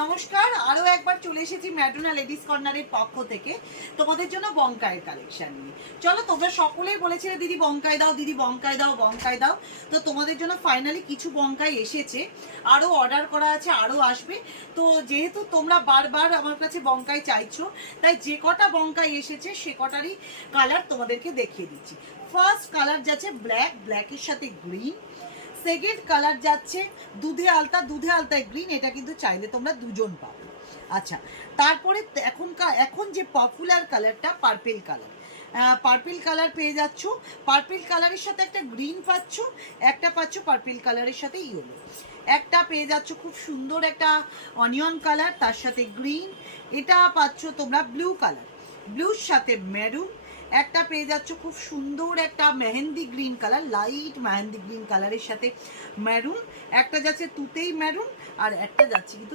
নমস্কার, আরো একবার চলে এসেছি ম্যাডোনা লেডিস কর্নারের পক্ষ থেকে তোমাদের জন্য বঙ্কায়ের কালেকশন নিয়ে। চলো, তোমরা সকলেই বলেছিলে দিদি বঙ্কায় দাও, দিদি বঙ্কায় দাও, বঙ্কায় দাও। তো তোমাদের জন্য ফাইনালি কিছু বঙ্কাই এসেছে, আরো অর্ডার করা আছে, আরো আসবে। তো যেহেতু তোমরা বারবার আমার কাছে বঙ্কাই চাইছো, তাই যে কটা বঙ্কাই এসেছে সে কটারই কালার তোমাদেরকে দেখিয়ে দিচ্ছি। ফার্স্ট কালার যাচ্ছে ব্ল্যাক, ব্ল্যাকের সাথে গ্রিন। সেকেন্ড কালার যাচ্ছে দুধে আলতায় গ্রিন, এটা কিন্তু চাইলে তোমরা দুজন পাবে। আচ্ছা, তারপরে এখন যে পপুলার কালারটা পার্পেল কালার, পার্পেল কালার পেয়ে যাচ্ছ। পার্পেল কালারের সাথে একটা গ্রিন পাচ্ছ, একটা পাচ্ছ পার্পেল কালারের সাথে ইয়েলো, একটা পেয়ে যাচ্ছ খুব সুন্দর একটা অনিয়ন কালার, তার সাথে গ্রিন। এটা পাচ্ছ তোমরা ব্লু কালার, ব্লুর সাথে মেরুন। একটা পেয়ে যাচ্ছ খুব সুন্দর একটা mehendi green colour, light mehendi green কালারের সাথে মেরুন। একটা যাচ্ছে তুতেই মেরুন, আর একটা যাচ্ছে কিন্তু